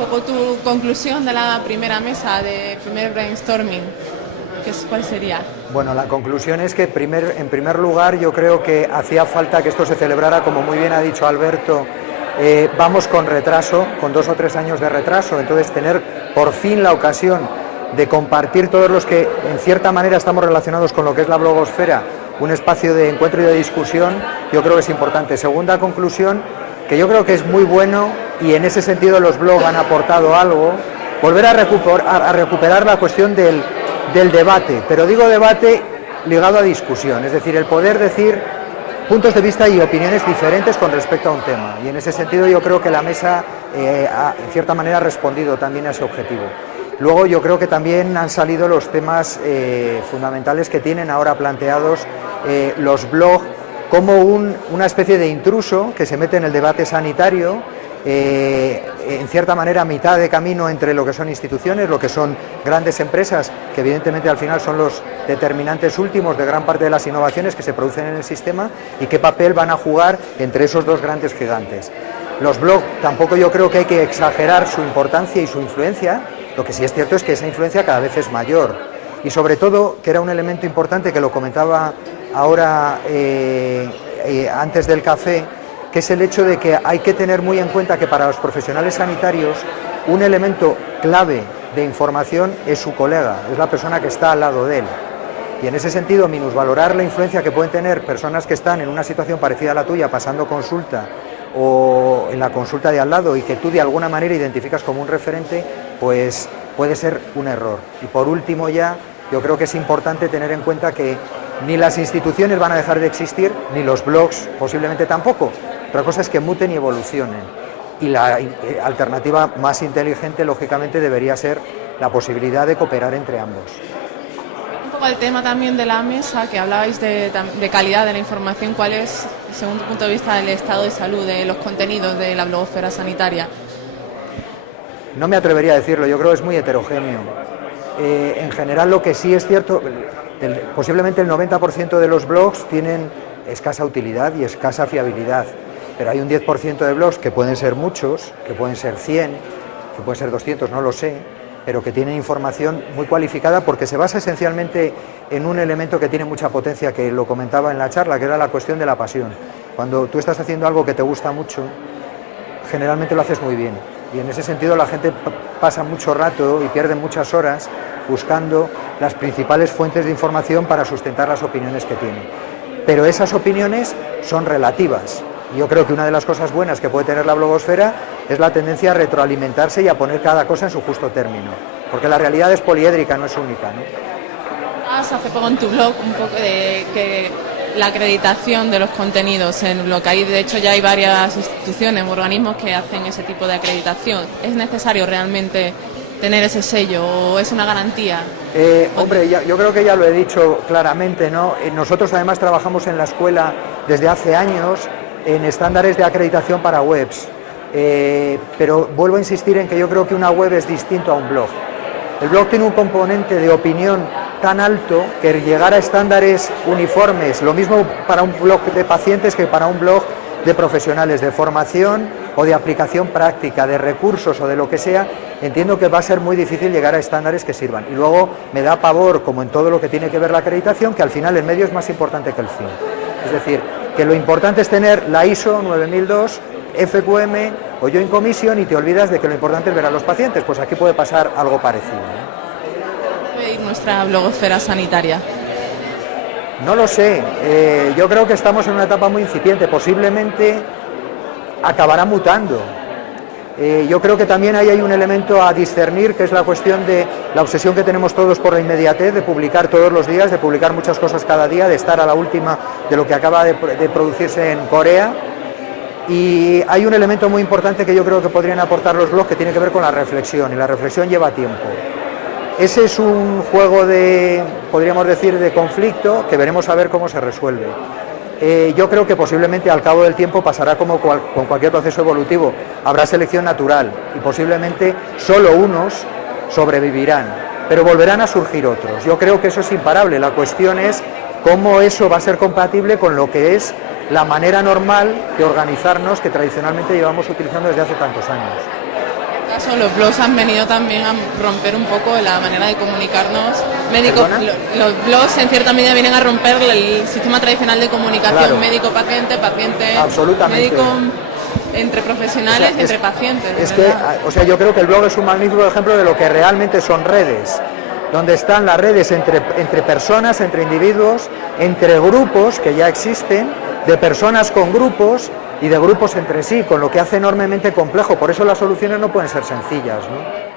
Un poco tu conclusión de la primera mesa, de primer brainstorming, ¿cuál sería? Bueno, la conclusión es que en primer lugar yo creo que hacía falta que esto se celebrara, como muy bien ha dicho Alberto, vamos con retraso, con 2 o 3 años de retraso, entonces tener por fin la ocasión de compartir todos los que en cierta manera estamos relacionados con lo que es la blogosfera, un espacio de encuentro y de discusión, yo creo que es importante. Segunda conclusión, que yo creo que es muy bueno, y en ese sentido los blogs han aportado algo, volver a recuperar la cuestión del debate, pero digo debate ligado a discusión, es decir, el poder decir puntos de vista y opiniones diferentes con respecto a un tema, y en ese sentido yo creo que la mesa en cierta manera ha respondido también a ese objetivo. Luego yo creo que también han salido los temas fundamentales que tienen ahora planteados los blogs como una especie de intruso que se mete en el debate sanitario, en cierta manera a mitad de camino entre lo que son instituciones, lo que son grandes empresas, que evidentemente al final son los determinantes últimos de gran parte de las innovaciones que se producen en el sistema, y qué papel van a jugar entre esos dos grandes gigantes. Los blogs tampoco yo creo que hay que exagerar su importancia y su influencia, lo que sí es cierto es que esa influencia cada vez es mayor, y sobre todo, que era un elemento importante que lo comentaba ahora antes del café, que es el hecho de que hay que tener muy en cuenta que para los profesionales sanitarios un elemento clave de información es su colega, es la persona que está al lado de él. Y en ese sentido, minusvalorar la influencia que pueden tener personas que están en una situación parecida a la tuya, pasando consulta o en la consulta de al lado, y que tú de alguna manera identificas como un referente, pues puede ser un error. Y por último ya, yo creo que es importante tener en cuenta que ni las instituciones van a dejar de existir, ni los blogs posiblemente tampoco. Otra cosa es que muten y evolucionen. Y la alternativa más inteligente, lógicamente, debería ser la posibilidad de cooperar entre ambos. Un poco el tema también de la mesa, que hablabais de calidad de la información, ¿cuál es, según tu punto de vista, el estado de salud de los contenidos de la blogosfera sanitaria? No me atrevería a decirlo, yo creo que es muy heterogéneo. En general, lo que sí es cierto, posiblemente el 90% de los blogs tienen escasa utilidad y escasa fiabilidad, pero hay un 10% de blogs que pueden ser muchos, que pueden ser 100, que pueden ser 200, no lo sé, pero que tienen información muy cualificada, porque se basa esencialmente en un elemento que tiene mucha potencia, que lo comentaba en la charla, que era la cuestión de la pasión. Cuando tú estás haciendo algo que te gusta mucho, generalmente lo haces muy bien, y en ese sentido la gente pasa mucho rato y pierde muchas horas buscando las principales fuentes de información para sustentar las opiniones que tiene. Pero esas opiniones son relativas. Yo creo que una de las cosas buenas que puede tener la blogosfera es la tendencia a retroalimentarse y a poner cada cosa en su justo término, porque la realidad es poliédrica, no es única, ¿no? Hace poco en tu blog un poco de que la acreditación de los contenidos en el blog, ahí de hecho ya hay varias instituciones u organismos que hacen ese tipo de acreditación. ¿Es necesario realmente tener ese sello o es una garantía? Hombre, yo creo que ya lo he dicho claramente, ¿no? Nosotros además trabajamos en la escuela desde hace años en estándares de acreditación para webs, pero vuelvo a insistir en que yo creo que una web es distinto a un blog. El blog tiene un componente de opinión tan alto que llegar a estándares uniformes, lo mismo para un blog de pacientes que para un blog de profesionales, de formación o de aplicación práctica, de recursos o de lo que sea, entiendo que va a ser muy difícil llegar a estándares que sirvan. Y luego me da pavor, como en todo lo que tiene que ver la acreditación, que al final el medio es más importante que el fin. Es decir, que lo importante es tener la ISO 9002, FQM o Joint Commission, y te olvidas de que lo importante es ver a los pacientes. Pues aquí puede pasar algo parecido, ¿no? ¿Puede ir nuestra blogosfera sanitaria? No lo sé, yo creo que estamos en una etapa muy incipiente, posiblemente acabará mutando. Yo creo que también ahí hay un elemento a discernir, que es la cuestión de la obsesión que tenemos todos por la inmediatez, de publicar todos los días, de publicar muchas cosas cada día, de estar a la última de lo que acaba de producirse en Corea. Y hay un elemento muy importante que yo creo que podrían aportar los blogs, que tiene que ver con la reflexión, y la reflexión lleva tiempo. Ese es un juego de, podríamos decir, de conflicto, que veremos a ver cómo se resuelve. Yo creo que posiblemente al cabo del tiempo pasará como con cualquier proceso evolutivo. Habrá selección natural y posiblemente solo unos sobrevivirán, pero volverán a surgir otros. Yo creo que eso es imparable. La cuestión es cómo eso va a ser compatible con lo que es la manera normal de organizarnos que tradicionalmente llevamos utilizando desde hace tantos años. caso, los blogs han venido también a romper un poco la manera de comunicarnos. Médicos, los blogs en cierta medida vienen a romper el sistema tradicional de comunicación, claro. Médico-paciente, paciente-médico, entre profesionales y entre pacientes. Es que, yo creo que el blog es un magnífico ejemplo de lo que realmente son redes, donde están las redes entre personas, entre individuos, entre grupos que ya existen, de personas con grupos y de grupos entre sí, con lo que hace enormemente complejo. Por eso las soluciones no pueden ser sencillas, ¿no?